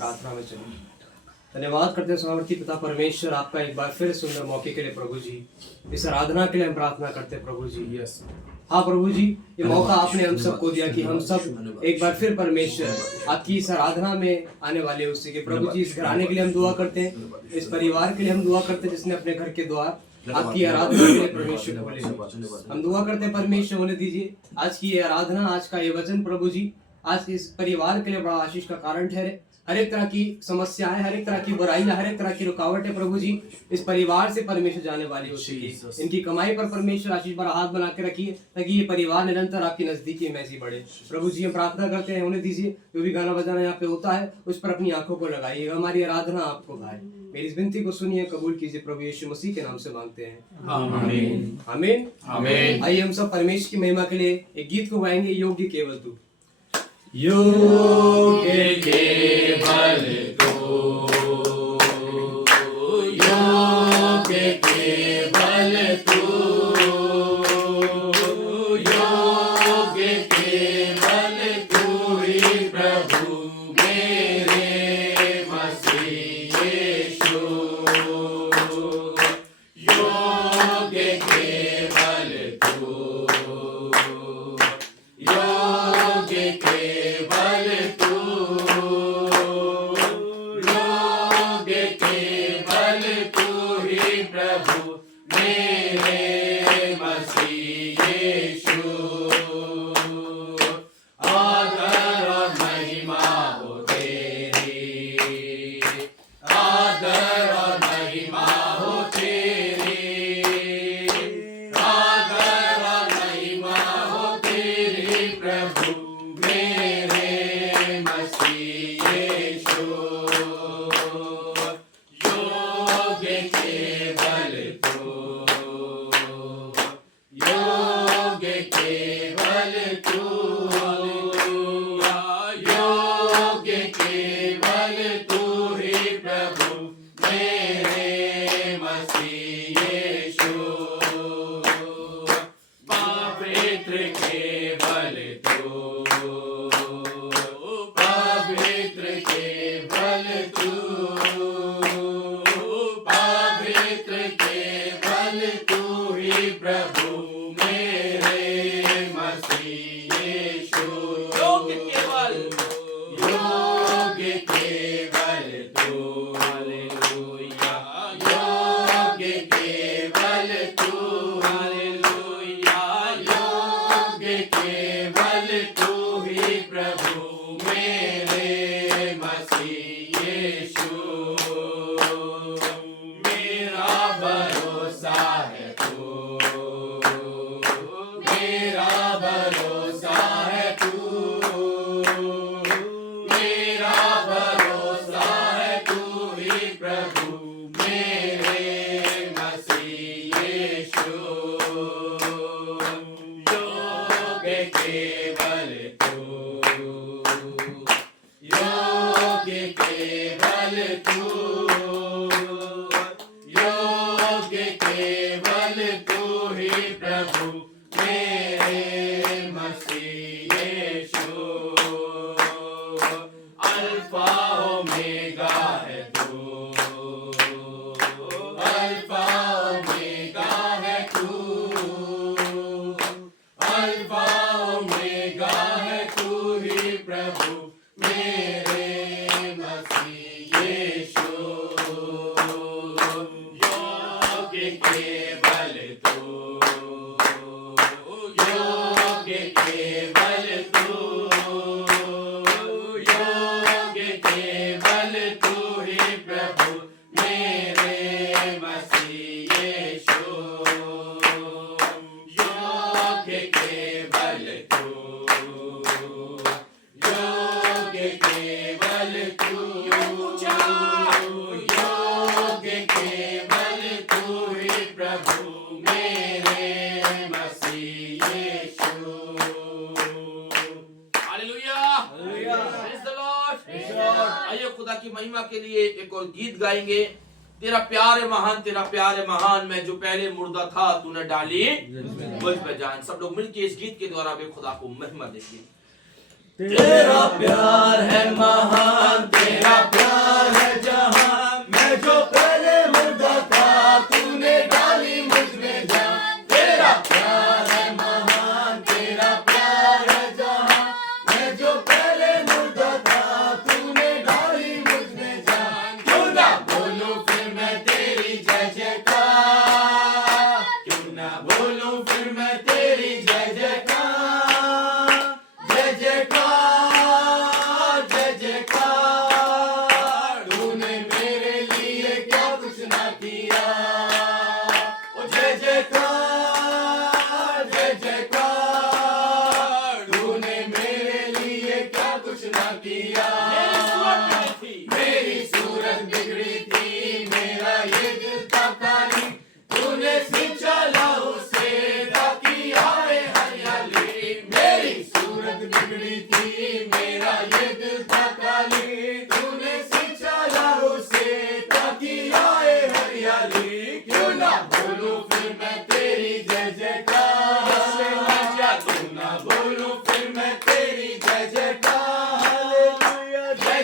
प्रार्थना में चलें। धन्यवाद करते हैं सामर्थी पिता परमेश्वर आपका एक बार फिर सुंदर मौके के लिए प्रभु जी, इस आराधना के लिए हम प्रार्थना करते हैं प्रभु जी। यस हाँ प्रभु जी, ये मौका आपने हम सबको दिया कि हम सब एक बार फिर परमेश्वर आपकी इस आराधना में आने वाले हैं। उससे कि प्रभु जी इस घराने के लिए हम दुआ करते हैं, इस परिवार के लिए हम दुआ करते हैं जिसने अपने घर के द्वार आपकी आराधना के लिए परमेश्वर खोले। हम दुआ करते हैं परमेश्वर होने दीजिए आज की ये आराधना, आज का ये वचन प्रभु जी आज के इस परिवार के लिए बड़ा आशीष का कारण ठहरे। हर एक तरह की समस्याएं, हर एक तरह की बुराइयां, हर एक तरह की रुकावटें प्रभु जी इस परिवार से परमेश्वर जाने वाली होती है। इनकी कमाई पर परमेश्वर आशीष भरा हाथ बना के रखिए ताकि ये परिवार निरंतर आपकी नजदीकी में ऐसी बढ़े। प्रभु जी हम प्रार्थना करते हैं, होने दीजिए जो भी गाना बजाना यहाँ पे होता है उस पर अपनी आंखों को लगाइए। हमारी आराधना आपको भाई, मेरी इस विनती को सुनिए, कबूल कीजिए प्रभु यीशु मसीह के नाम से मांगते हैं, आमीन आमीन आमीन। आइए हम सब परमेश्वर की महिमा के लिए एक गीत को गाएंगे, योग्य केवल तू। योग्य केवल तू, योग्य केवल तू, योग्य केवल तू ही प्रभु मेरे मसीह यीशु। योग्य केवल तू, योग्य केवल तू, योग्य केवल तू ही प्रभु मेरे मसीह यीशु। आदर और महिमा हो तेरी, आदर और महिमा हो तेरी, आदर और महिमा हो तेरी प्रभु मेरे मसीह यीशु। योग्य केवल तू, योग्य केवल तू, योग्य केवल तू ही प्रभु मेरे मसीह यीशु। पवित्र केवल तू, पवित्र केवल तू, पवित्र केवल तू ही प्रभु मेरे मसीह यीशु। योग्य केवल, योग्य केवल तू, हालेलुया। योग्य केवल तू, हालेलुया। योग्य केवल तू ही प्रभु मेरे मसीह यीशु। मेरा भरोसा है तू, मेरा भरोसा है तू, मेरा भरोसा है तू ही प्रभु मेरे मसीह यीशु। योग्य केवल तू, योग्य केवल तू, योग्य केवल तू ही प्रभु मेरे मसीह यीशु। अल्फा ओमेगा है तू, अल्फा ओमेगा है तू, अल्फा ओमेगा है तू ही प्रभु मेरे मसीह यीशु। योग्य केवल तू, योग्य केवल तू, योग्य केवल तू ही प्रभु मेरे मसीह यीशु। योग्य केवल तू, योग्य केवल तू, योग्य केवल तू ही प्रभु मेरे मसीह यीशु। Hallelujah, praise the Lord. आइए खुदा की महिमा के लिए एक और गीत गाएंगे। तेरा प्यार है महान, तेरा प्यार है महान, मैं जो पहले मुर्दा था तूने डाली मुझ पे जान। सब लोग मिलके इस गीत के द्वारा भी खुदा को महिमा देंगे। तेरा प्यार है महान, तेरा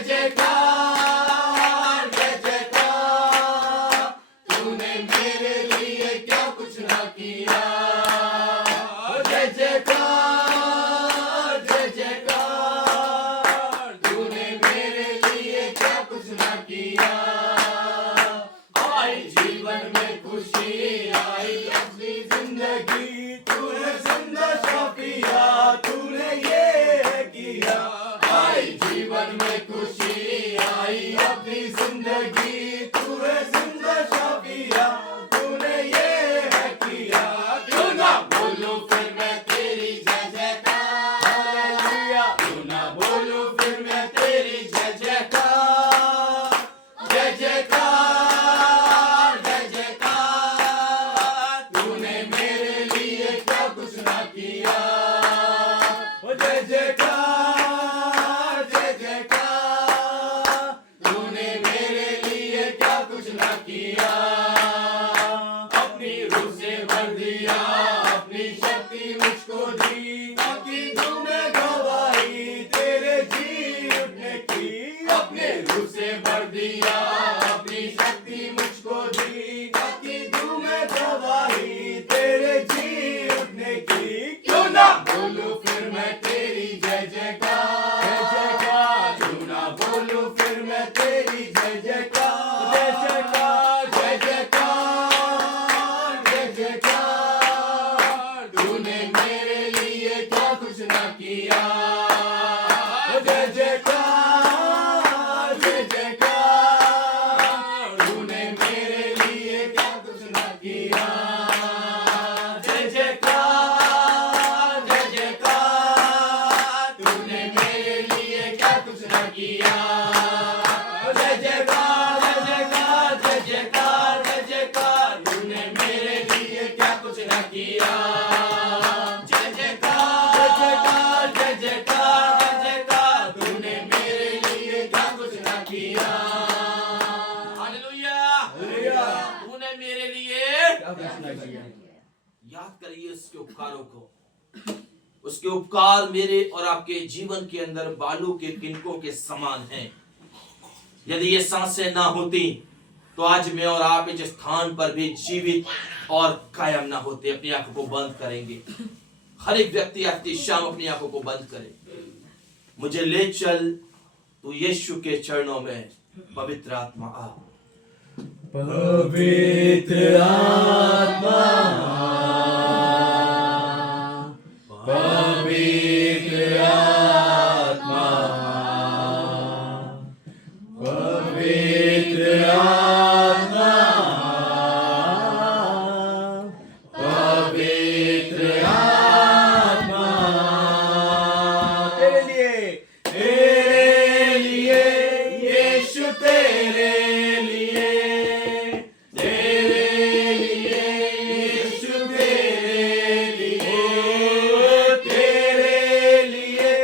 जयकार जय जयकार, तूने मेरे लिए क्या कुछ ना किया। जय जयकार जय जयकार, तूने मेरे लिए क्या कुछ ना किया। आई जीवन में खुशी, आई अपनी जिंदगी, तूने जिंदा शाफिया, तूने ये किया। आई जीवन में खुशी, आई अपनी जिंदगी, तूने जिंदा शाफिया, तूने ये किया। क्यों ना बोलूं फिर मैं तेरी जय जयकार, क्यों ना बोलूं फिर मैं तेरी जय जयकार। जय जयकार जय जयकार, तूने मेरे लिए क्या कुछ ना किया। जय जयकार जय जयकार, तूने मेरे लिए क्या कुछ ना किया। अपनी रूह से भर दिया, अपनी शक्ति मुझको दी, ताकि तूने गवाही तेरे जी उठने की। अपने रूह से भर दिया, अपनी शक्ति मुझको दी, ताकि तूने गवाही तेरे जी उठने की। क्यों ना बोलूं फिर मैं तेरी जय जयकार जय जयकार, क्यों ना बोलूं फिर मैं तेरी जय जयकार जय जयकार जय जयकार जय जयकार, तूने मेरे लिए क्या कुछ ना किया। जय जयकार जय जयकार, तूने मेरे लिए क्या कुछ ना किया। जय जयकार जय जयकार, तूने मेरे लिए क्या कुछ ना किया। जय जयकार जय जयकार जय जयकार जय जयकार, तूने मेरे लिए क्या कुछ ना किया। जय जयकार जय जयकार जय जयकार जय जयकार, तूने मेरे लिए क्या कुछ ना किया। हालेलुया तूने मेरे लिए याद करिए उसके उपकारों को। उसके उपकार मेरे और आपके जीवन के अंदर बालू के तिनकों के समान हैं। यदि ये सांसें ना होती तो आज मैं और आप इस स्थान पर भी जीवित और कायम ना होते। अपनी आंखों को बंद करेंगे। हर एक व्यक्ति आज की शाम अपनी आंखों को बंद करे। मुझे ले चल तू यीशु के चरणों में। पवित्र आत्मा आ, पवित्र आत्मा, पवित्र आत्मा, पवित्र आत्मा, पवित्र आत्मा, तेरे लिए यीशु, तेरे लिए यीशु, तेरे लिए यीशु, तेरे लिए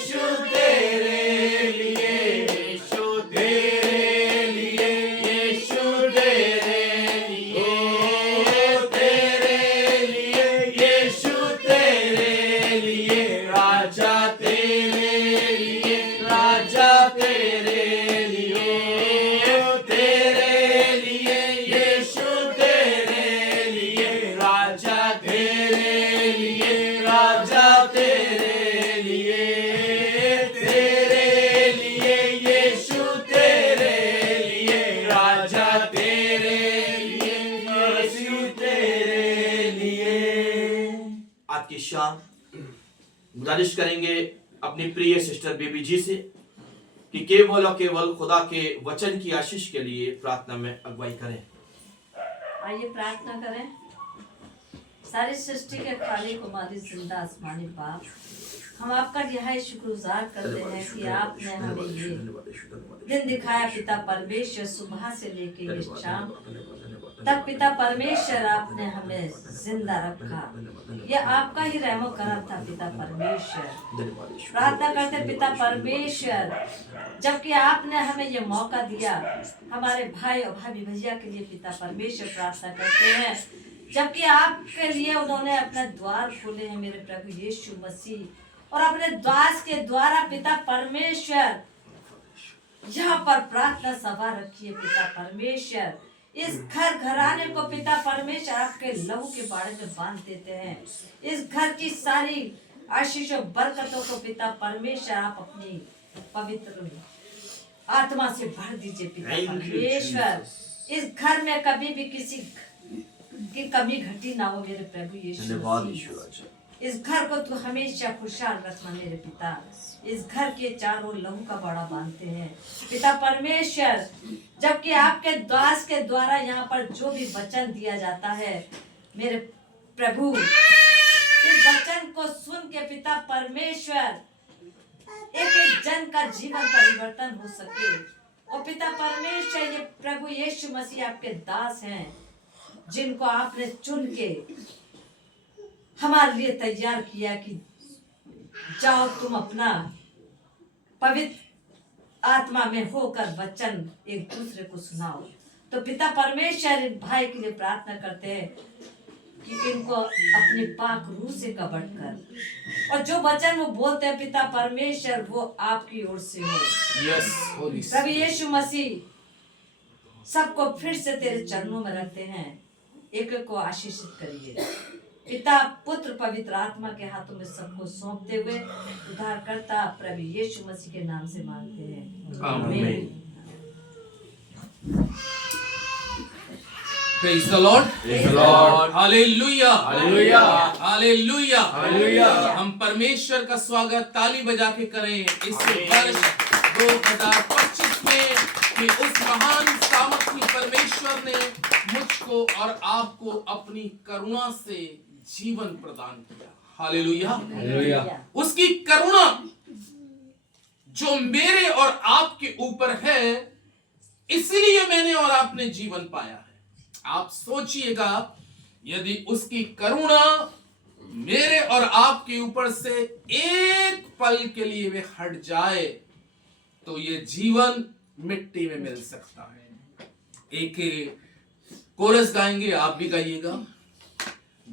यीशु, तेरे लिए यीशु, तेरे लिए तेरे लिए यीशु, तेरे लिए राजा, तेरे लिए राजा, तेरे लिए यीशु, तेरे लिए राजा, तेरे लिए राजा, तेरे लिए यीशु, तेरे लिए राजा, तेरे लिए यीशु, तेरे लिए। आज की शाम गुजारिश करेंगे अपनी प्रिय सिस्टर बेबी जी से कि केवल और केवल खुदा के वचन की आशीष के लिए प्रार्थना में अगुवाई करें। आइए प्रार्थना करें। सारी सृष्टि के खालिक व मालिक जिंदा आसमानी बाप, हम आपका यह शुक्रगुजार करते हैं कि आपने हमें ये दिन दिखाया पिता परमेश्वर, सुबह से लेके ये शाम तब पिता परमेश्वर आपने हमें जिंदा रखा। ये आपका ही रहमो करम था पिता परमेश्वर। प्रार्थना करते पिता परमेश्वर, जबकि आपने हमें ये मौका दिया हमारे भाई और भाभी भैया के लिए पिता परमेश्वर प्रार्थना करते हैं, जबकि आपके लिए उन्होंने अपने द्वार खोले हैं मेरे प्रभु यीशु मसीह, और अपने दास के द्वारा पिता परमेश्वर यहाँ पर प्रार्थना सभा रखिए पिता परमेश्वर। इस घर घराने को पिता परमेश्वर आपके लहू के बारे में बांध देते हैं। इस घर की सारी आशीष और बरकतों को पिता परमेश्वर आप अपनी पवित्र आत्मा से भर दीजिए पिता परमेश्वर। इस घर में कभी भी किसी की कमी घटी ना हो मेरे प्रभु यीशु मसीह। इस घर को तू हमेशा खुशहाल रखना मेरे पिता। इस घर के चारों लहू का बड़ा बांधते हैं पिता परमेश्वर। जबकि आपके दास के द्वारा यहाँ पर जो भी वचन दिया जाता है मेरे प्रभु, इस वचन को सुन के पिता परमेश्वर एक एक जन का जीवन परिवर्तन हो सके। और पिता परमेश्वर ये प्रभु यीशु मसीह आपके दास हैं जिनको आपने चुन के हमारे लिए तैयार किया कि जाओ तुम अपना पवित्र आत्मा में होकर वचन एक दूसरे को सुनाओ। तो पिता परमेश्वर इन भाई के लिए प्रार्थना करते हैं कि इनको अपने पाक रूह से कपट कर, और जो वचन वो बोलते हैं पिता परमेश्वर वो आपकी ओर से हो। प्रभु यीशु मसीह सबको फिर से तेरे चरणों में रखते हैं। एक को आशीषित करिए पिता पुत्र पवित्र आत्मा के हाथों में सबको सौंपते हुए उद्धारकर्ता प्रभु यीशु मसीह के नाम से मांगते हैं, आमीन। Praise the Lord. Praise the Lord. Hallelujah. Hallelujah. Hallelujah. Hallelujah. हम परमेश्वर का स्वागत ताली बजा के करें इस वर्ष 2025 में कि उस महान सामर्थी परमेश्वर ने मुझको और आपको अपनी करुणा से जीवन प्रदान किया। हालेलुया। हालेलुया। उसकी करुणा जो मेरे और आपके ऊपर है, इसलिए मैंने और आपने जीवन पाया है। आप सोचिएगा, यदि उसकी करुणा मेरे और आपके ऊपर से एक पल के लिए वे हट जाए तो ये जीवन मिट्टी में मिल सकता है। एक कोरस गाएंगे, आप भी गाइएगा।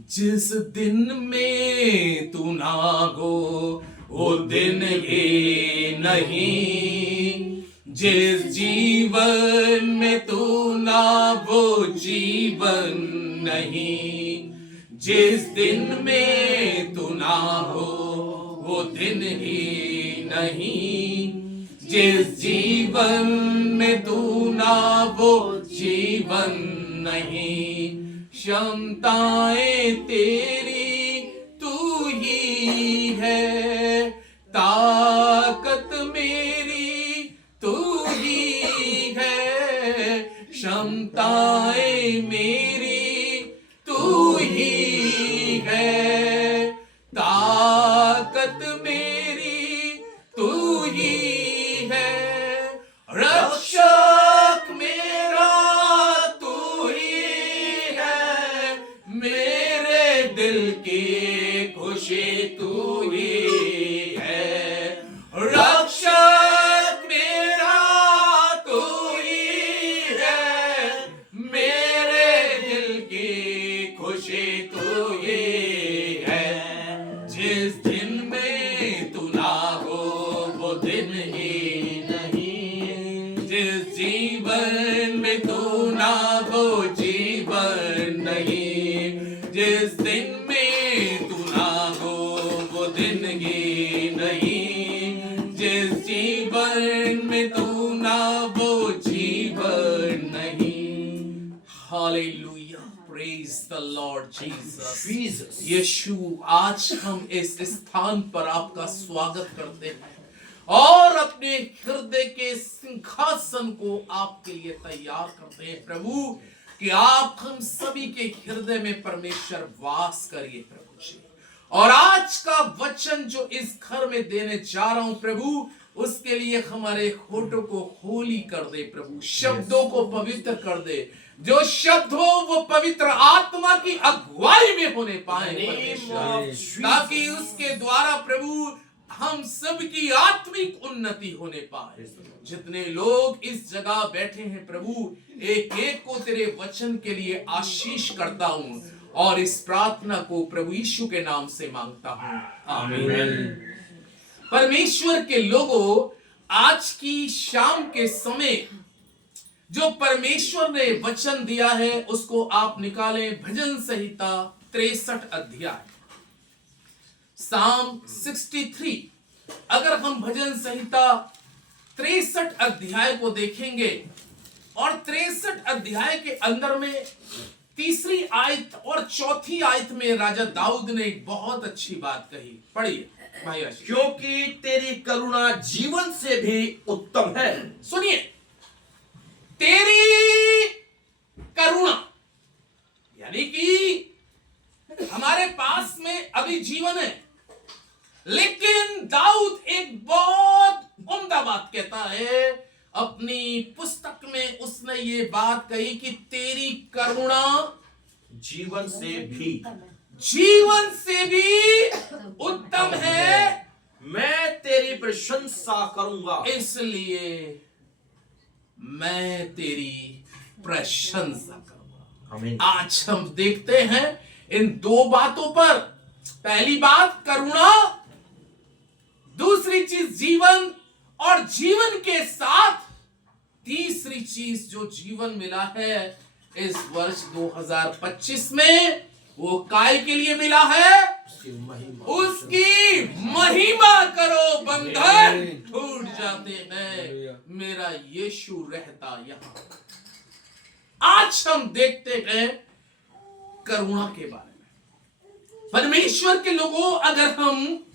जिस दिन में तू ना हो वो दिन ये नहीं, जिस जीवन में तू ना वो जीवन नहीं, जिस दिन में तू ना हो वो दिन ही नहीं, जिस जीवन में तू ना वो जीवन नहीं। क्षमताएं तेरी तू ही है, ताकत मेरी तू ही है, क्षमताएं मेरी तू ही है, ताकत मेरी तू ही है, रक्षक मेरा तू ही है, मेरे दिल की खुशी तू ही है, रक्षक मेरा तू ही है, मेरे दिल की खुशी तू ही है। जिस दिन में तू ना हो वो दिन ही नहीं, जिस जीवन में तू ना हो जीवन नहीं, जिस दिन में तू ना हो वो दिन ही नहीं, जिस जीवन में तू ना वो जीवन नहीं। Hallelujah, praise the Lord Jesus. यीशु, आज हम इस स्थान पर आपका स्वागत करते हैं और अपने हृदय के सिंहासन को आपके लिए तैयार करते हैं प्रभु, कि आप हम सभी के हृदय में परमेश्वर वास करिए प्रभु जी। और आज का वचन जो इस घर में देने जा रहा हूं प्रभु, उसके लिए हमारे होठों को होली कर दे प्रभु, शब्दों को पवित्र कर दे। जो शब्द हो वो पवित्र आत्मा की अगुवाई में होने पाए परमेश्वर, ताकि उसके द्वारा प्रभु हम सब की आत्मिक उन्नति होने पाए। जितने लोग इस जगह बैठे हैं प्रभु, एक एक को तेरे वचन के लिए आशीष करता हूं और इस प्रार्थना को प्रभु यीशु के नाम से मांगता हूं, आमीन। परमेश्वर के लोगों, आज की शाम के समय जो परमेश्वर ने वचन दिया है उसको आप निकालें भजन संहिता 63 अध्याय, साम 63। अगर हम भजन संहिता 63 अध्याय को देखेंगे और 63 अध्याय के अंदर में तीसरी आयत और चौथी आयत में राजा दाऊद ने एक बहुत अच्छी बात कही। पढ़िए भाई आशीष। क्योंकि तेरी करुणा जीवन से भी उत्तम है। सुनिए, तेरी करुणा यानी कि हमारे पास में अभी जीवन है, लेकिन दाऊद एक बहुत उम्दा बात कहता है अपनी पुस्तक में। उसने ये बात कही कि तेरी करुणा जीवन से भी उत्तम है, मैं तेरी प्रशंसा करूंगा। इसलिए मैं तेरी प्रशंसा करूंगा। आमीन। आज हम देखते हैं इन दो बातों पर। पहली बात करुणा, दूसरी चीज जीवन, और जीवन के साथ तीसरी चीज जो जीवन मिला है इस वर्ष 2025 में, वो काय के लिए मिला है? उसकी महिमा करो, बंधन टूट जाते हैं, मेरा यीशु रहता यहां। आज हम देखते हैं करुणा के बारे में। परमेश्वर के लोगों, अगर हम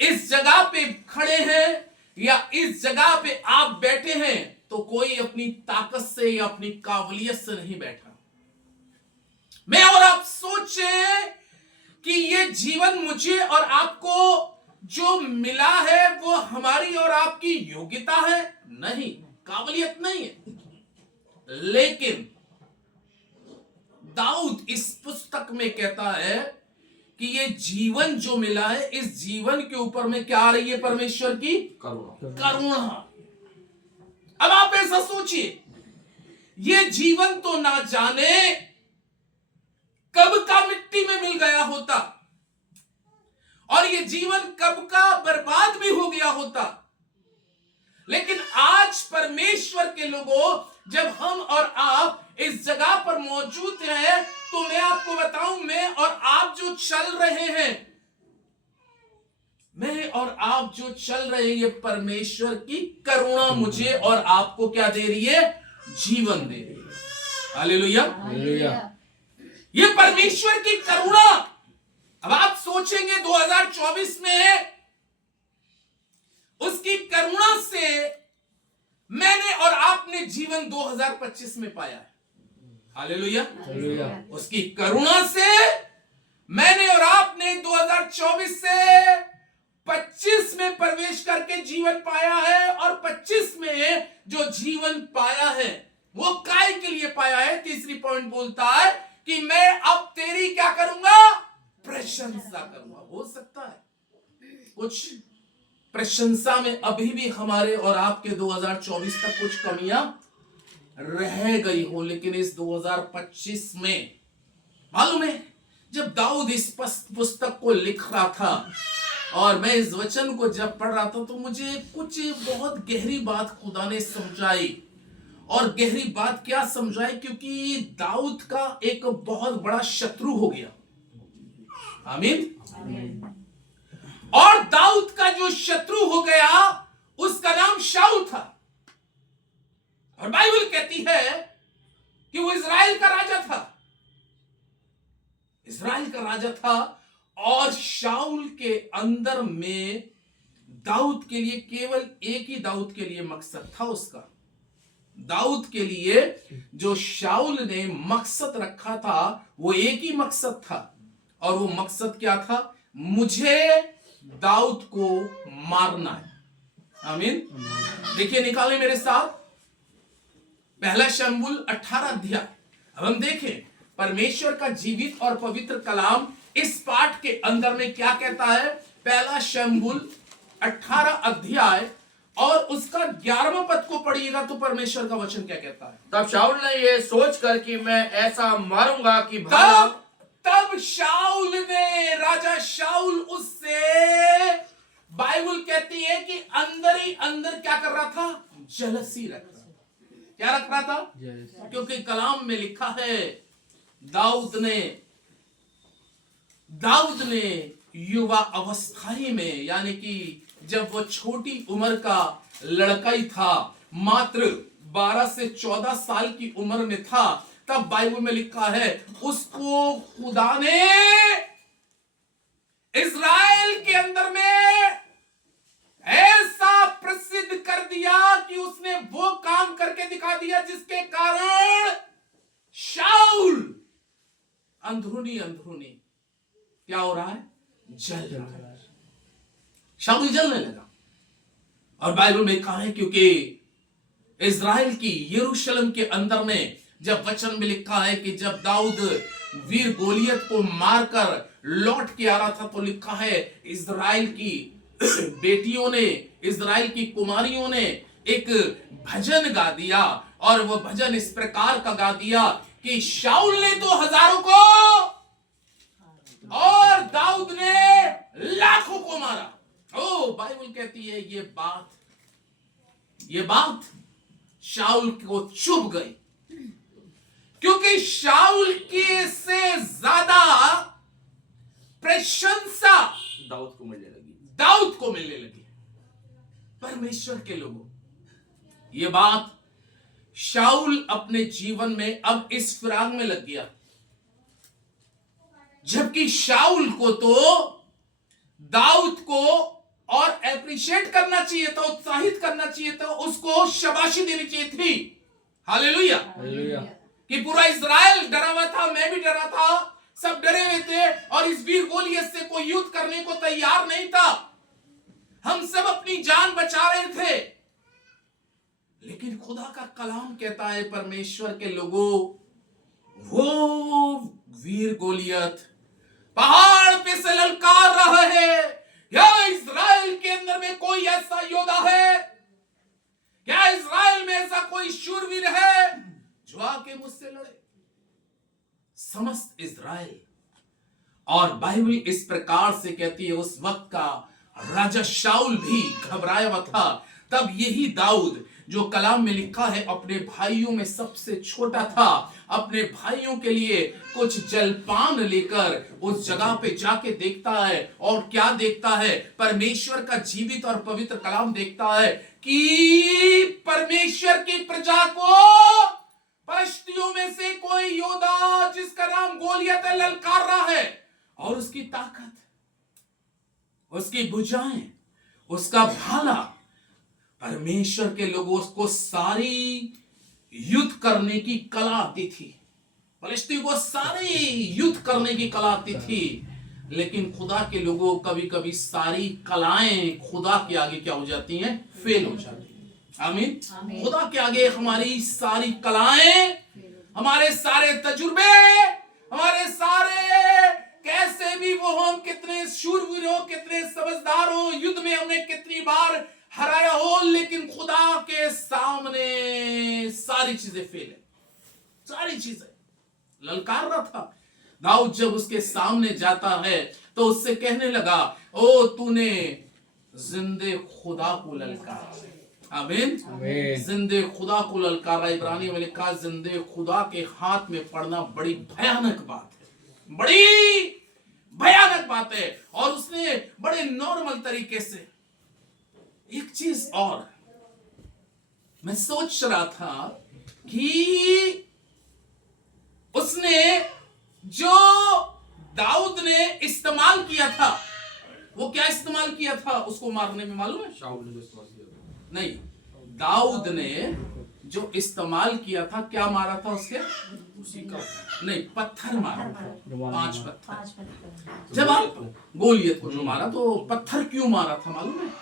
इस जगह पे खड़े हैं या इस जगह पे आप बैठे हैं तो कोई अपनी ताकत से या अपनी काबिलियत से नहीं बैठा। मैं और आप सोचे कि ये जीवन मुझे और आपको जो मिला है वो हमारी और आपकी योग्यता है? नहीं, काबिलियत नहीं है। लेकिन दाऊद इस पुस्तक में कहता है कि ये जीवन जो मिला है, इस जीवन के ऊपर में क्या आ रही है? परमेश्वर की करुणा। अब आप ऐसा सोचिए, ये जीवन तो ना जाने कब का मिट्टी में मिल गया होता, और ये जीवन कब का बर्बाद भी हो गया होता। लेकिन आज परमेश्वर के लोगों, जब हम और आप इस जगह पर मौजूद हैं, तो मैं आपको बताऊं, मैं और आप जो चल रहे हैं, मैं और आप जो चल रहे हैं, ये परमेश्वर की करुणा मुझे और आपको क्या दे रही है? जीवन दे रही है। Hallelujah, hallelujah. ये परमेश्वर की करुणा। अब आप सोचेंगे 2024 में उसकी करुणा से मैंने और आपने जीवन 2025 में पाया है। Hallelujah, hallelujah. उसकी करुणा से मैंने और आपने 2024 से 25 में प्रवेश करके जीवन पाया है, और 25 में जो जीवन पाया है वो काय के लिए पाया है? तीसरी पॉइंट बोलता है कि मैं अब तेरी क्या करूंगा? प्रशंसा करूंगा। हो सकता है कुछ प्रशंसा में अभी भी हमारे और आपके 2024 तक कुछ कमियां रह गई हो, लेकिन इस 2025 में मालूम है, जब दाऊद इस पुस्तक को लिख रहा था और मैं इस वचन को जब पढ़ रहा था, तो मुझे कुछ बहुत गहरी बात खुदा ने समझाई। और गहरी बात क्या समझाई? क्योंकि दाऊद का एक बहुत बड़ा शत्रु हो गया। आमीन। और दाऊद का जो शत्रु हो गया उसका नाम शाऊल था, और बाइबल कहती है कि वो इजराइल का राजा था। इजराइल का राजा था, और शाऊल के अंदर में दाऊद के लिए केवल एक ही दाऊद के लिए मकसद था उसका। दाऊद के लिए जो शाऊल ने मकसद रखा था वो एक ही मकसद था, और वो मकसद क्या था? मुझे दाऊद को मारना है। आमीन। देखिए, निकालें मेरे साथ पहला शमूएल 18 अध्याय। अब हम देखें परमेश्वर का जीवित और पवित्र कलाम इस पाठ के अंदर में क्या कहता है। पहला शमूएल 18 अध्याय और उसका 11वां पद को पढ़िएगा तो परमेश्वर का वचन क्या कहता है। तब शाऊल ने ये सोचकर कि मैं ऐसा मारूंगा कि तब शाऊल ने, राजा शाऊल उससे बाइबल कहती है कि अंदर ही अंदर क्या कर रहा था, जलसी रख रहा था। क्या रख रहा था? क्योंकि कलाम में लिखा है दाऊद ने युवा अवस्थाई में, यानी कि जब वो छोटी उम्र का लड़का ही था, मात्र 12 से 14 साल की उम्र में था, तब बाइबल में लिखा है उसको खुदा ने इज़राइल के अंदर में ऐसा प्रसिद्ध कर दिया कि उसने वो काम करके दिखा दिया जिसके कारण शाऊल अंदरूनी क्या हो रहा है, जल रहा है। शाऊल जलने लगा। और बाइबल में कहा है क्योंकि इज़राइल की यरूशलेम के अंदर में जब वचन में लिखा है कि जब दाऊद वीर गोलियत को मारकर लौट के आ रहा था, तो लिखा है इज़राइल की बेटियों ने, इज़राइल की कुमारियों ने एक भजन गा दिया, और वो भजन इस प्रकार का गा दिया कि शाऊल ने तो हजारों को और दाऊद ने लाखों को मारा। ओ बाइबल कहती है ये बात शाऊल को चुभ गई, क्योंकि शाऊल की से ज्यादा प्रशंसा दाऊद को मिलने लगी। परमेश्वर के लोगों, ये बात शाऊल अपने जीवन में अब इस फिराक में लग गया, जबकि शाऊल को तो दाऊद को और एप्रिशिएट करना चाहिए था, उत्साहित करना चाहिए था, उसको शाबाशी देनी चाहिए थी। हालेलुया। कि पूरा इज़राइल डरा हुआ था, मैं भी डरा था, सब डरे हुए थे, और इस वीर गोलियत से कोई युद्ध करने को तैयार नहीं था। हम सब अपनी जान बचा रहे थे, लेकिन खुदा का कलाम कहता है परमेश्वर के लोगों, वो वीर गोलियत पहाड़ पे से ललकार रहा है, क्या इज़राइल के अंदर में कोई ऐसा योद्धा है? क्या इज़राइल में ऐसा कोई शूरवीर है जो आके मुझसे लड़े? समस्त इज़राइल, और बाइबल इस प्रकार से कहती है उस वक्त का राजा शाऊल भी घबराया हुआ था। तब यही दाऊद, जो कलाम में लिखा है अपने भाइयों में सबसे छोटा था, अपने भाइयों के लिए कुछ जलपान लेकर उस जगह पे जाके देखता है, और क्या देखता है? परमेश्वर का जीवित और पवित्र कलाम देखता है कि परमेश्वर की प्रजा को पलिश्तियों में से कोई योद्धा जिसका नाम गोलियत है ललकार रहा है, और उसकी ताकत, उसकी भुजाएं, उसका भाला, परमेश्वर के लोगों को सारी युद्ध करने की कला आती थी। फलिश्ती को सारी युद्ध करने की कला आती थी, लेकिन खुदा के लोगों कभी कभी सारी कलाएं खुदा के आगे क्या हो जाती हैं? फेल हो जाती हैं। आमीन। खुदा के आगे हमारी सारी कलाएं, हमारे सारे तजुर्बे, हमारे सारे कैसे भी वो हम कितने शूरवीर हो, कितने समझदार हो, युद्ध में हमने कितनी बार हराया हो, लेकिन खुदा के सामने सारी चीजें फेल है, सारी चीजें। ललकार रहा था दाऊद, जब उसके सामने जाता है तो उससे कहने लगा, ओ तूने जिंदे खुदा को ललकारा। आमीन। जिंदे खुदा को ललकारा। इब्रानी में लिखा, जिंदे खुदा के हाथ में पड़ना बड़ी भयानक बात है, बड़ी भयानक बात है। और उसने बड़े नॉर्मल तरीके से एक चीज और मैं सोच रहा था कि उसने जो दाऊद ने इस्तेमाल किया था, वो क्या इस्तेमाल किया था उसको मारने में? मालूम है? शाऊल ने जो इस्तेमाल किया था? नहीं, दाऊद ने जो इस्तेमाल किया था, क्या मारा था उसके? उसी का नहीं, पत्थर मारा था, 5 पत्थर। जब आप गोलियत को जो मारा तो पत्थर क्यों मारा था मालूम है?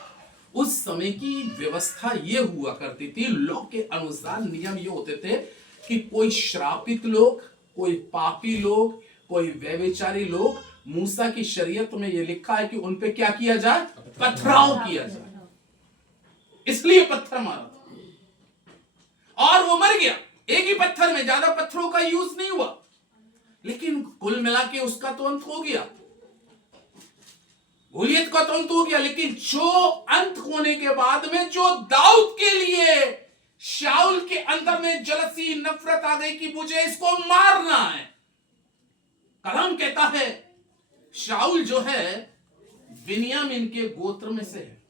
उस समय की व्यवस्था ये हुआ करती थी, लॉ के अनुसार नियम ये होते थे कि कोई श्रापित लोग, कोई पापी लोग, कोई व्यभिचारी लोग, मूसा की शरीयत में ये लिखा है कि उन पे क्या किया जाए? पथराव किया जाए। इसलिए पत्थर मारा और वो मर गया। एक ही पत्थर में, ज्यादा पत्थरों का यूज नहीं हुआ, लेकिन कुल मिला के उसका तो अंत हो गया। गोलियत का तो अंत हो गया, लेकिन जो अंत होने के बाद में जो दाऊद के लिए शाऊल के अंदर में जलसी नफरत आ गई कि मुझे इसको मारना है। कलाम कहता है शाऊल जो है बिन्यामीन के गोत्र में से है,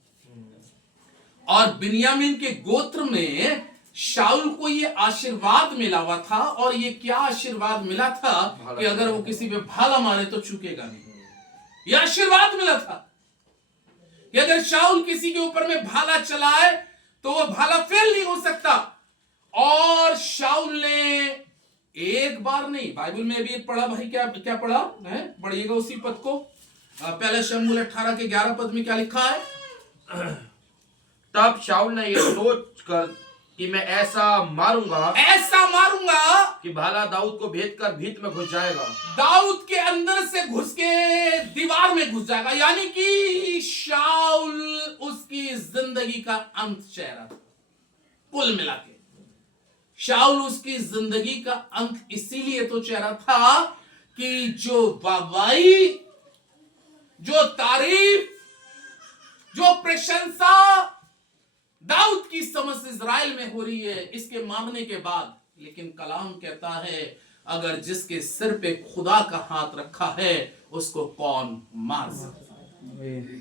और बिन्यामीन के गोत्र में शाऊल को ये आशीर्वाद मिला हुआ था। और ये क्या आशीर्वाद मिला था कि अगर वो किसी पे भाला मारे तो चूकेगा नहीं। यह आशीर्वाद मिला था कि अगर शाऊल किसी के ऊपर में भाला चलाए तो वो भाला फेल नहीं हो सकता। और शाऊल ने एक बार नहीं, बाइबल में भी पढ़ा भाई, क्या क्या पढ़ा है, पढ़िएगा उसी पद को। पहले शमूएल 18 के 11 पद में क्या लिखा है? तब शाऊल ने यह सोच कर कि मैं ऐसा मारूंगा कि भाला दाऊद को भेद कर भीत में घुस जाएगा, दाऊद के अंदर से घुस के दीवार में घुस जाएगा। यानी कि शाऊल उसकी जिंदगी का अंत चेहरा था। कुल मिला के शाऊल उसकी जिंदगी का अंत इसीलिए तो चेहरा था कि जो बाबाई, जो तारीफ, जो प्रशंसा दाऊद की समस्त इज़राइल में हो रही है इसके मारने के बाद। लेकिन कलाम कहता है अगर जिसके सिर पे खुदा का हाथ रखा है उसको कौन मार सकता है?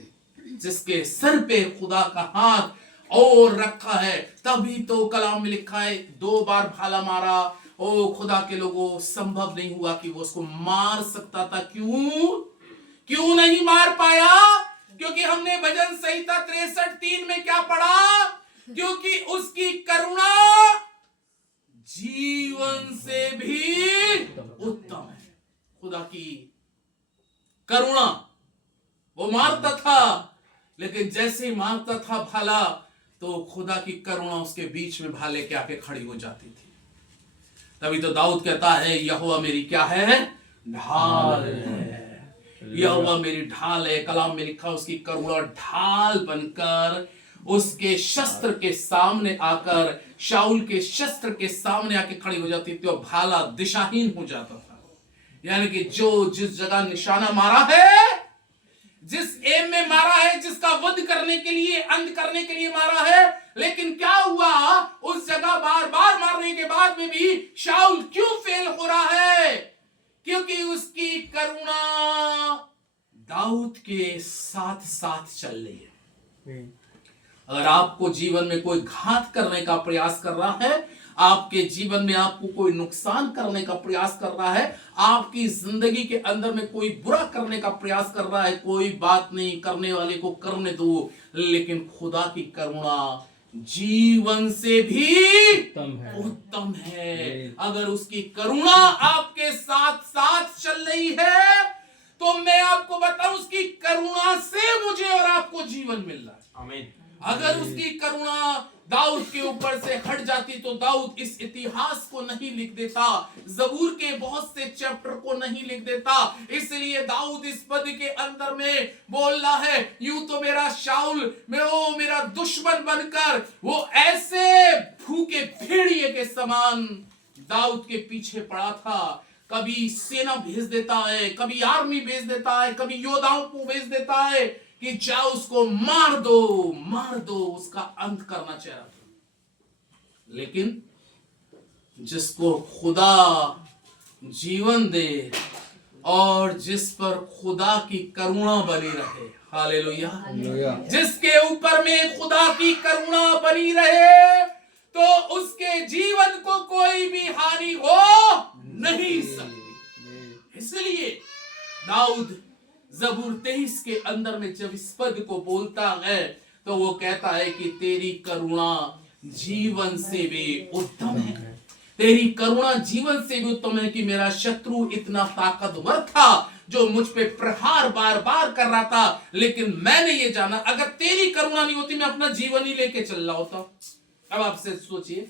जिसके सिर पे खुदा का हाथ और रखा है, तभी तो कलाम में लिखा है 2 बार भाला मारा, ओ खुदा के लोगों, संभव नहीं हुआ कि वो उसको मार सकता था। क्यों नहीं मार पाया? क्योंकि हमने भजन संहिता 63:3 में क्या पढ़ा? क्योंकि उसकी करुणा जीवन से भी उत्तम है। खुदा की करुणा, वो मारता था लेकिन जैसे ही मारता था भाला तो खुदा की करुणा उसके बीच में भाले के आके खड़ी हो जाती थी। तभी तो दाऊद कहता है यहोवा मेरी क्या है? ढाल है। यहोवा मेरी ढाल है। कलाम में लिखा उसकी करुणा ढाल बनकर उसके शस्त्र के सामने आकर, शाऊल के शस्त्र के सामने आके खड़ी हो जाती थी और भाला दिशाहीन हो जाता था। यानी कि जो जिस जगह निशाना मारा है, जिस एम में मारा है, जिसका वध करने के लिए, अंत करने के लिए मारा है, लेकिन क्या हुआ? उस जगह बार बार मारने के बाद में भी शाऊल क्यों फेल हो रहा है? क्योंकि उसकी करुणा दाऊद के साथ साथ चल रही है। अगर आपको जीवन में कोई घात करने का प्रयास कर रहा है, आपके जीवन में आपको कोई नुकसान करने का प्रयास कर रहा है, आपकी जिंदगी के अंदर में कोई बुरा करने का प्रयास कर रहा है, कोई बात नहीं, करने वाले को करने दो। लेकिन खुदा की करुणा जीवन से भी उत्तम है। अगर उसकी करुणा आपके साथ साथ चल रही है तो मैं आपको बताऊं उसकी करुणा से मुझे और आपको जीवन मिल रहा है। आमीन। अगर उसकी करुणा दाऊद के ऊपर से हट जाती तो दाऊद इस इतिहास को नहीं लिख देता, जबूर के बहुत से चैप्टर को नहीं लिख देता। इसलिए दाऊद इस पद के अंदर में बोल रहा है, यूं तो मेरा शाऊल मेरा दुश्मन बनकर वो ऐसे भूखे भेड़िए के समान दाऊद के पीछे पड़ा था। कभी सेना भेज देता है, कभी आर्मी भेज देता है, कभी योद्धाओं को भेज देता है कि जाओ उसको मार दो, उसका अंत करना चाह रहा था। लेकिन जिसको खुदा जीवन दे और जिस पर खुदा की करुणा बनी रहे, हालेलुया, जिसके ऊपर में खुदा की करुणा बनी रहे तो उसके जीवन को कोई भी हानि हो नहीं सकती। इसलिए दाऊद जबूर 23 के अंदर में जब इस पद को बोलता है तो वो कहता है कि तेरी करुणा जीवन से भी उत्तम है। तेरी करुणा जीवन से भी उत्तम है कि मेरा शत्रु इतना ताकतवर था जो मुझ पे प्रहार बार बार कर रहा था, लेकिन मैंने ये जाना अगर तेरी करुणा नहीं होती मैं अपना जीवन ही लेके चल रहा होता। अब आपसे सोचिए,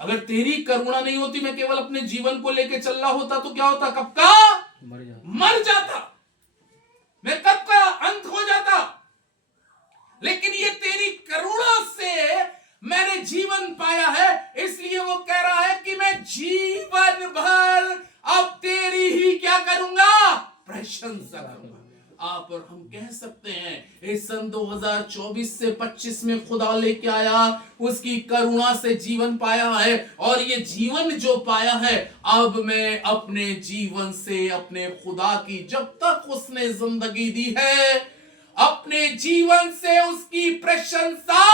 अगर तेरी करुणा नहीं होती मैं केवल अपने जीवन को लेके चल रहा होता तो क्या होता? कब का मर जाता, मैं कब का अंत हो जाता। लेकिन ये तेरी करुणा से मैंने जीवन पाया है, इसलिए वो कह रहा है कि मैं जीवन भर अब तेरी ही क्या करूंगा? प्रशंसा करूंगा। आप और हम कह सकते हैं इस सन 2024 से 25 में खुदा लेके आया, उसकी करुणा से जीवन पाया है, और ये जीवन जो पाया है अब मैं अपने जीवन से अपने खुदा की जब तक उसने जिंदगी दी है अपने जीवन से उसकी प्रशंसा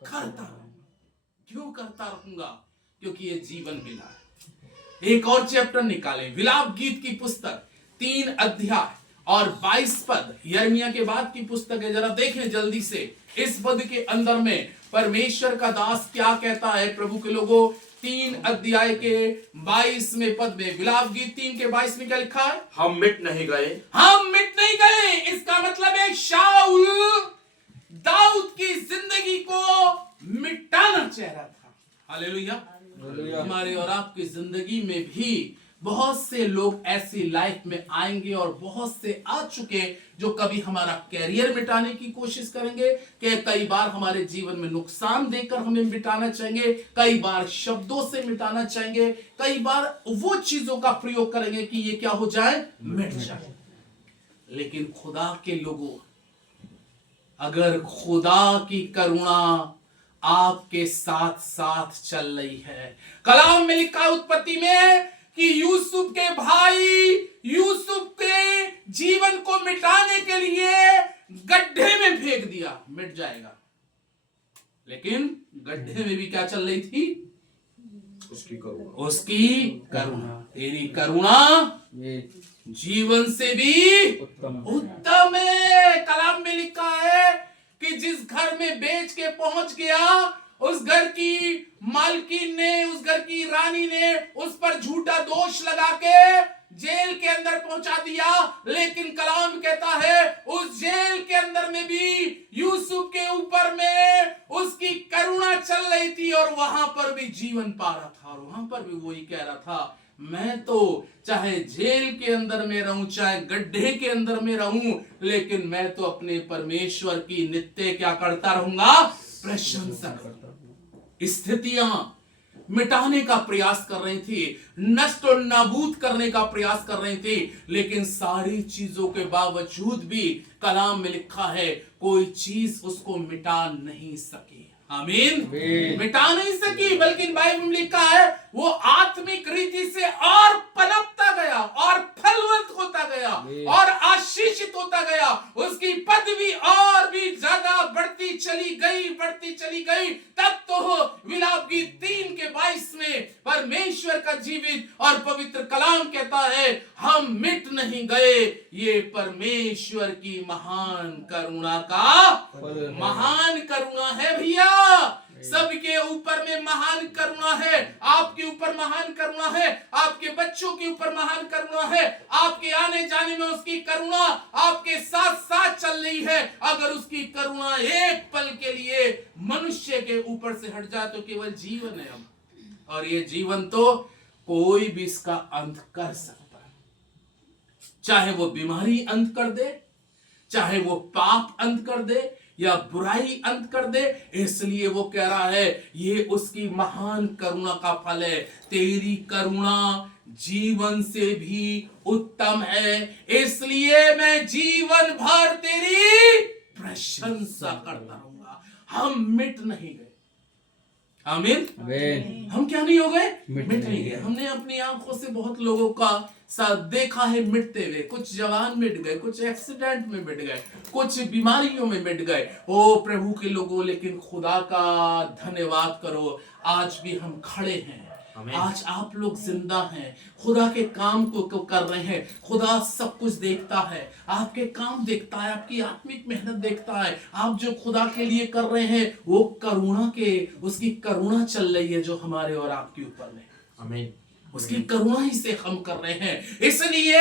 करता रहूंगा। क्यों करता रहूंगा? क्योंकि ये जीवन मिला है। एक और चैप्टर निकाले, विलाप गीत की पुस्तक 3 अध्याय और 22 पद, यिर्मयाह के बाद की पुस्तक है, जरा देखें जल्दी से। इस पद के अंदर में परमेश्वर का दास क्या कहता है प्रभु के लोगों। 3 अध्याय के 22वें पद में, विलाप गीत 3 के 22 में क्या लिखा है? हम मिट नहीं गए। हम मिट नहीं गए। इसका मतलब है शाऊल दाऊद की जिंदगी को मिटाना चाह रहा था। हालेलुया। हमारे और आपकी जिंदगी में भी बहुत से लोग ऐसी लाइफ में आएंगे और बहुत से आ चुके जो कभी हमारा कैरियर मिटाने की कोशिश करेंगे, कि कई बार हमारे जीवन में नुकसान देकर हमें मिटाना चाहेंगे, कई बार शब्दों से मिटाना चाहेंगे, कई बार वो चीजों का प्रयोग करेंगे कि ये क्या हो जाए, मिट जाए। लेकिन खुदा के लोगों, अगर खुदा की करुणा आपके साथ साथ चल रही है, कलाम में लिखा उत्पत्ति में कि यूसुफ के भाई यूसुफ के जीवन को मिटाने के लिए गड्ढे में फेंक दिया, मिट जाएगा। लेकिन गड्ढे में भी क्या चल रही थी? उसकी करुणा। तेरी करुणा जीवन से भी उत्तम है। कलाम में लिखा है कि जिस घर में बेच के पहुंच गया, उस घर की मालकिन ने, उस घर की रानी ने उस पर झूठा दोष लगा के जेल के अंदर पहुंचा दिया। लेकिन कलाम कहता है उस जेल के अंदर में भी यूसुफ के ऊपर में उसकी करुणा चल रही थी, और वहां पर भी जीवन पा रहा था। और वहां पर भी वही कह रहा था, मैं तो चाहे जेल के अंदर में रहूं, चाहे गड्ढे के अंदर में रहूं, लेकिन मैं तो अपने परमेश्वर की नित्य क्या करता रहूंगा? प्रशंसा करता। स्थितियां मिटाने का प्रयास कर रही थी, नष्ट और नाबूद करने का प्रयास कर रही थी, लेकिन सारी चीजों के बावजूद भी कलाम में लिखा है कोई चीज उसको मिटा नहीं सकी। आमीन। मिटा नहीं सकी, बल्कि बाइबल में लिखा है वो आत्मिक रीति से और पनपता गया और फलवंत होता गया और आशीषित होता गया। उसकी पदवी और भी ज्यादा बढ़ती चली गई। तब तो विलाप गीत 3 के 22 में परमेश्वर का जीवित और पवित्र कलाम कहता है हम मिट नहीं गए, ये परमेश्वर की महान करुणा का महान करुणा है भैया। सबके ऊपर में महान करुणा है, आपके ऊपर महान करुणा है, आपके बच्चों के ऊपर महान करुणा है, आपके आने जाने में उसकी करुणा आपके साथ साथ चल रही है। अगर उसकी करुणा एक पल के लिए मनुष्य के ऊपर से हट जाए तो केवल जीवन है अब, और ये जीवन तो कोई भी इसका अंत कर सकता है। चाहे वो बीमारी अंत कर दे, चाहे वो पाप अंत कर दे, या बुराई अंत कर दे। इसलिए वो कह रहा है ये उसकी महान करुणा का फल है। तेरी करुणा जीवन से भी उत्तम है, इसलिए मैं जीवन भर तेरी प्रशंसा करता रहूंगा। हम मिट नहीं गए। आमीन। हम क्या नहीं हो गए? मिट नहीं गए। हमने अपनी आंखों से बहुत लोगों का साथ देखा है मिटते हुए। कुछ जवान मिट गए, कुछ एक्सीडेंट में मिट गए, कुछ बीमारियों में मिट गए। ओ प्रभु के लोगों, लेकिन खुदा का धन्यवाद करो, आज भी हम खड़े हैं। आज आप लोग जिंदा हैं, खुदा के काम को कर रहे हैं। खुदा सब कुछ देखता है, आपके काम देखता है, आपकी आत्मिक मेहनत देखता है। आप जो खुदा के लिए कर रहे हैं वो करुणा के, उसकी करुणा चल रही है जो हमारे और आपके ऊपर में। आमीन। उसकी करुणा ही से हम कर रहे हैं। इसलिए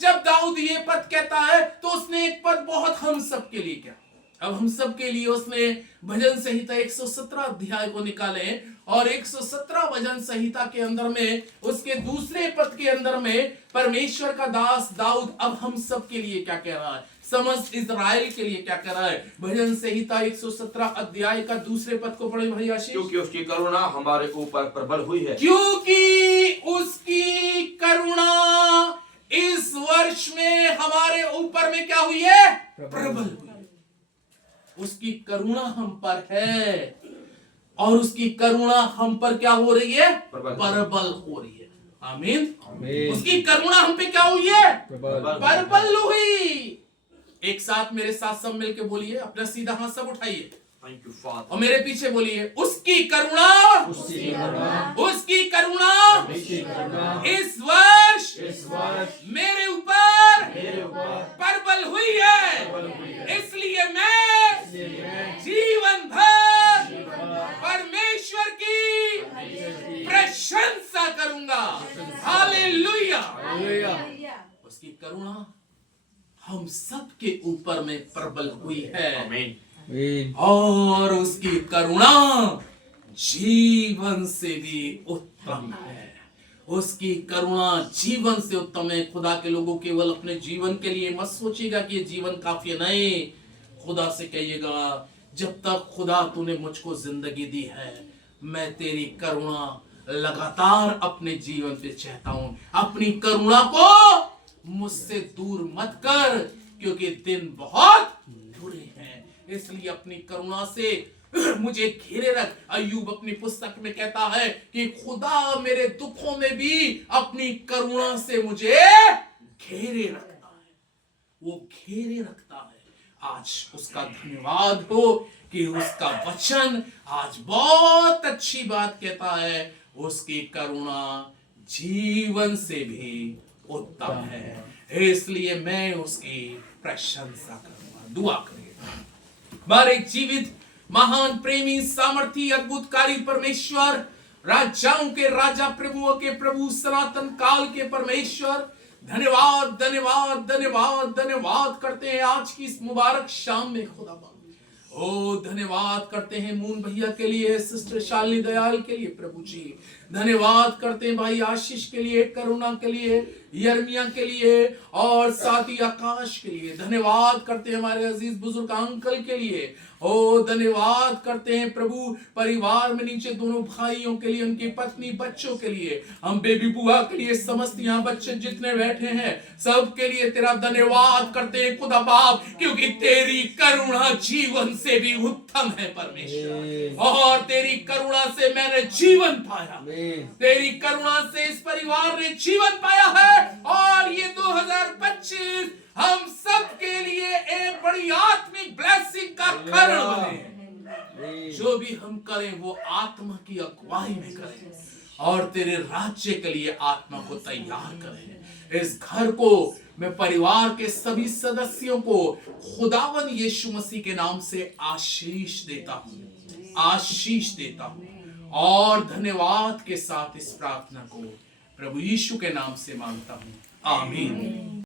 जब दाऊद ये पद कहता है तो उसने एक पद बहुत हम सब के लिए क्या, अब हम सब के लिए उसने भजन संहिता 117 अध्याय को निकाले, और 117 भजन संहिता के अंदर में उसके दूसरे पद के अंदर में परमेश्वर का दास दाऊद अब हम सब के लिए क्या कह रहा है, समस्त इजराइल के लिए क्या कह रहा है। भजन संहिता 117 अध्याय का दूसरे पद को पढ़े भाई आशीष। क्योंकि उसकी करुणा हमारे ऊपर प्रबल हुई है। क्योंकि उसकी करुणा इस वर्ष में हमारे ऊपर में क्या हुई है? प्रबल हुई है। उसकी करुणा हम पर है और उसकी करुणा हम पर क्या हो रही है? प्रबल हो रही है। आमीन। उसकी करुणा हम पे क्या हुई है? प्रबल हुई। एक साथ मेरे साथ सब मिलके बोलिए, अपना सीधा हाथ सब उठाइए और मेरे पीछे बोलिए, उसकी करुणा इस वर्ष मेरे ऊपर प्रबल हुई है। इसलिए मैं जीवन भर परमेश्वर की प्रशंसा करूंगा। हालेलुया। उसकी करुणा हम सबके ऊपर में प्रबल हुई है और उसकी करुणा जीवन से भी उत्तम है। उसकी करुणा जीवन से उत्तम है। खुदा के लोगों केवल अपने जीवन के लिए मत सोचिएगा कि ये जीवन काफी नहीं। खुदा से कहिएगा, जब तक खुदा तूने मुझको जिंदगी दी है, मैं तेरी करुणा लगातार अपने जीवन पे चाहता हूं। अपनी करुणा को मुझसे दूर मत कर, क्योंकि दिन बहुत बुरे हैं। इसलिए अपनी करुणा से मुझे घेरे रख। अय्यूब अपनी पुस्तक में कहता है कि खुदा मेरे दुखों में भी अपनी करुणा से मुझे घेरे रखता है। वो घेरे रखता है। आज उसका धन्यवाद हो कि उसका वचन आज बहुत अच्छी बात कहता है। उसकी करुणा जीवन से भी उत्तम है। इसलिए मैं उसकी प्रशंसा करूंगा। दुआ करिए। हमारे जीवित महान प्रेमी सामर्थी अद्भुतकारी परमेश्वर, राजाओं के राजा, प्रभुओं के प्रभु, सनातन काल के परमेश्वर, धन्यवाद धन्यवाद धन्यवाद धन्यवाद करते हैं आज की इस मुबारक शाम में। खुदा ओ धन्यवाद करते हैं मून भैया के लिए, सिस्टर शालिनी दयाल के लिए प्रभु जी। धन्यवाद करते हैं भाई आशीष के लिए, करुणा के लिए, यर्मिया के लिए और साथी आकाश के लिए। धन्यवाद करते हैं हमारे अजीज बुजुर्ग अंकल के लिए। ओ धन्यवाद करते हैं प्रभु परिवार में नीचे दोनों भाइयों के लिए, उनकी पत्नी, बच्चों के लिए, हम बेबी बुआ के लिए, समस्त यहाँ बच्चे जितने बैठे हैं सब के लिए तेरा धन्यवाद करते हैं खुदा बाप, क्योंकि तेरी करुणा जीवन से भी उत्तम है परमेश्वर। और तेरी करुणा से मैंने जीवन पाया, तेरी करुणा से इस परिवार ने जीवन पाया है। और ये 2025 हम सब के लिए एक बड़ी आत्मिक ब्लेसिंग का कारण बने। जो भी हम करें वो आत्मा की अगुवाई में करें और तेरे राज्य के लिए आत्मा को तैयार करें। इस घर को मैं परिवार के सभी सदस्यों को खुदावन यीशु मसीह के नाम से आशीष देता हूँ, आशीष देता हूँ और धन्यवाद के साथ इस प्रार्थना को प्रभु यीशु के नाम से मांगता हूँ। आमीन।